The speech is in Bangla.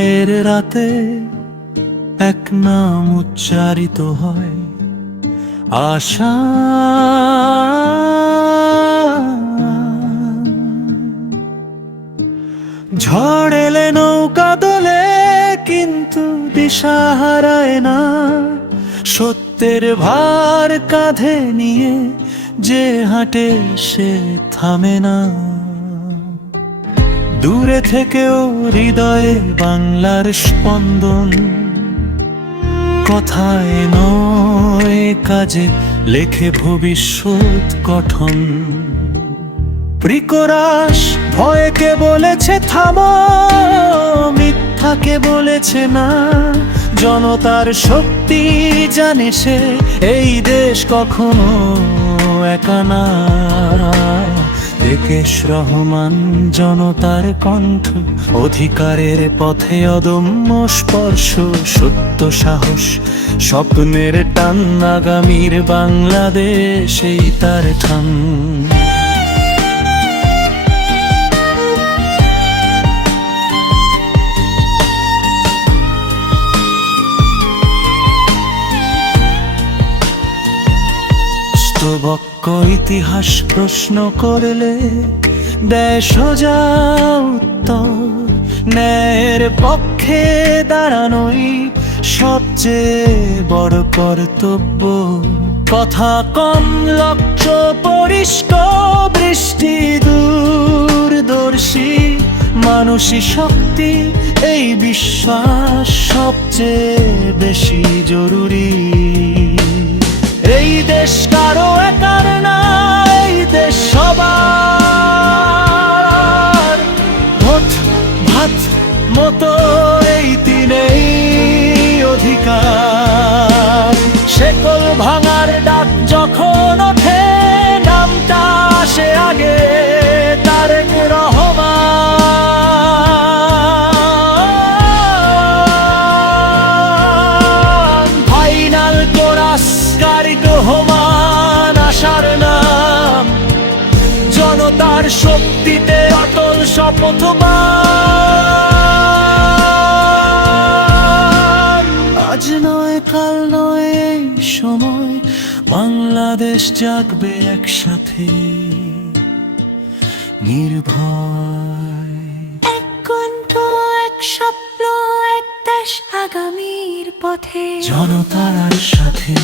অন্যায়ের রাতে এক নাম উচ্চারিত হয়, আশা। ঝড় এলে নৌকা দোলে, কিন্তু দিশা হারায় না। সত্যের ভার কাঁধে নিয়ে যে হাঁটে সে থামে না। দূরে থেকেও হৃদয়ে বাংলার স্পন্দন, কথায় নয় কাজে লেখে ভবিষ্যৎ গঠন। প্রিকরাস ভয়কে বলেছে থামো, মিথ্যাকে বলেছে না। জনতার শক্তি জানে সে, এই দেশ কখনো একা না। দেকেশ রহমান, জনতার কণ্ঠ, অধিকারের পথে অদম্য স্পর্শ। সত্য সাহস, স্বপ্নের টান, আগামীর বাংলাদেশ এই তার ঠান। বক্ক ইতিহাস প্রশ্ন করলে দেয় সোজা উত্তর। ন্যায়ের পক্ষে দাঁড়ানোই সবচেয়ে বড় কর্তব্য। কথা কম, লক্ষ্য পরিষ্কার, বৃষ্টি দূরদর্শী, মানসিক শক্তি, এই বিশ্বাস সবচেয়ে বেশি জরুরি। এই দেশ কারো একার না, এই দেশ সবার। ভোট ভাত মতো এই তিনেই অধিকার। শেকল ভাঙার ডাক যখন ওঠে, নামটা আসে আগে তারেক রহমান। ফাইনাল কোরাস তারেক রহমান, আশার নাম। জনতার শক্তিতে অটল শপথবান। আজ নয় কাল নয় এই সময়, বাংলাদেশ জাগবে একসাথে নির্ভয়। এক কণ্ঠ, এক স্বপ্ন, এক দেশ আগামীর পথে, জনতার সাথে।